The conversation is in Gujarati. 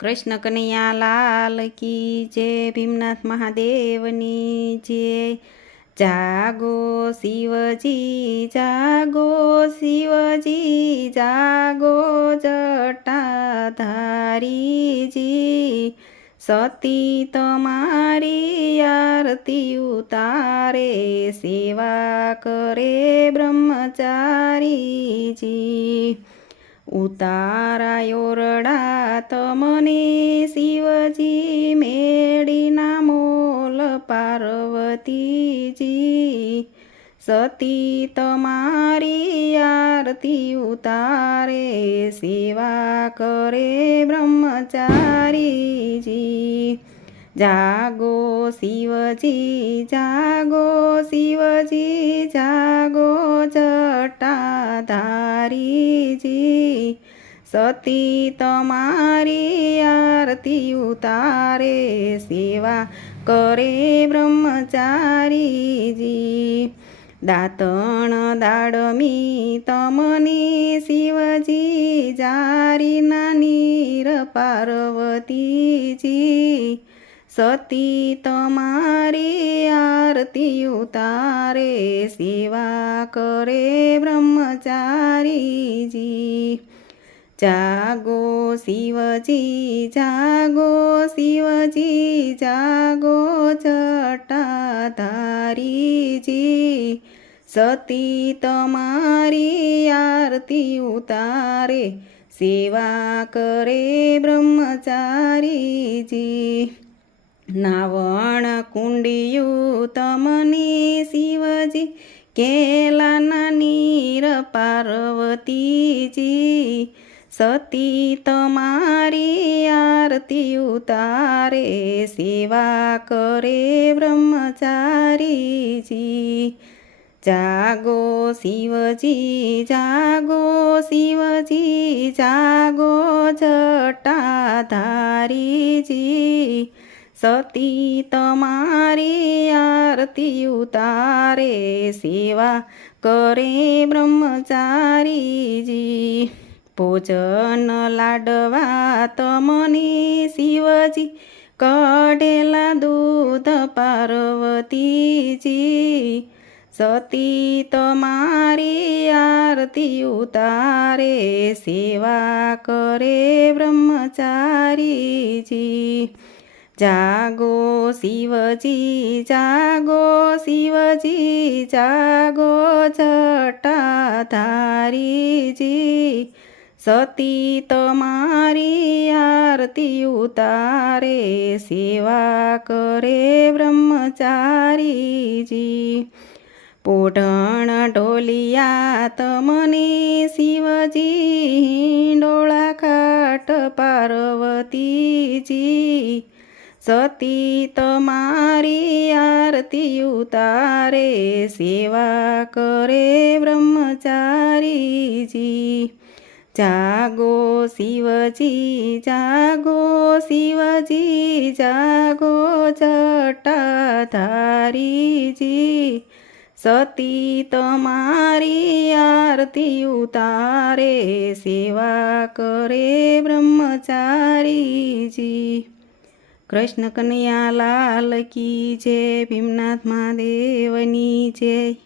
કૃષ્ણ કનૈયા લાલ કી જય, ભીમનાથ મહાદેવની જય। જાગો શિવજી જાગો, શિવજી જાગો, જટાધારીજી સતી તમારી આરતી ઉતારે, સેવા કરે બ્રહ્મચારીજી। ઉતારાયો રડા તમને શિવજી, મેળીના મોલ પાર્વતીજી સતી તમારી આરતી ઉતારે, સેવા કરે બ્રહ્મચારીજી। જાગો શિવજી જાગો, શિવજી જાગો, જટાધારીજી સતી તમારી આરતી ઉતારે, સેવા કરે બ્રહ્મચારીજી। દાતણ દાડમી તમને શિવજી, જારીના નીર પાર્વતીજી સતી તમારી આરતી ઉતારે, સેવા કરે બ્રહ્મચારીજી। જાગો શિવજી જાગો, શિવજી જાગો, જટાધારીજી સતી તમારી આરતી ઉતારે, સેવા કરે બ્રહ્મચારીજી। નાવણ કુંડિયું તમને શિવજી, કેલાના નીર પાર્વતીજી સતી તમારી આરતી ઉતારે, સેવા કરે બ્રહ્મચારીજી। જાગો શિવજી જાગો, શિવજી જાગો, જટાધારીજી સતી તમારી આરતી ઉતારે, સેવા કરે બ્રહ્મચારીજી। ભોજન લાડવા તમને શિવજી, કઢેલા દૂધ પાર્વતીજી સતી તમારી આરતી ઉતારે, સેવા કરે બ્રહ્મચારીજી। જાગો શિવજી જાગો, શિવજી જાગો, જટાધારીજી સતી તમારી આરતી ઉતારે, સેવા કરે બ્રહ્મચારીજી। પોઢણ ઢોલિયા તમને શિવજી, હિંડોળા ખાટ પાર્વતીજી સતી તમારી આરતી ઉતારે, સેવા કરે બ્રહ્મચારીજી। જાગો શિવજી જાગો, શિવજી જાગો, જટાધારીજી સતી તમારી આરતી ઉતારે, સેવા કરે બ્રહ્મચારીજી। કૃષ્ણ કનૈયા લાલ કી જય, ભીમનાથ મહાદેવની જય।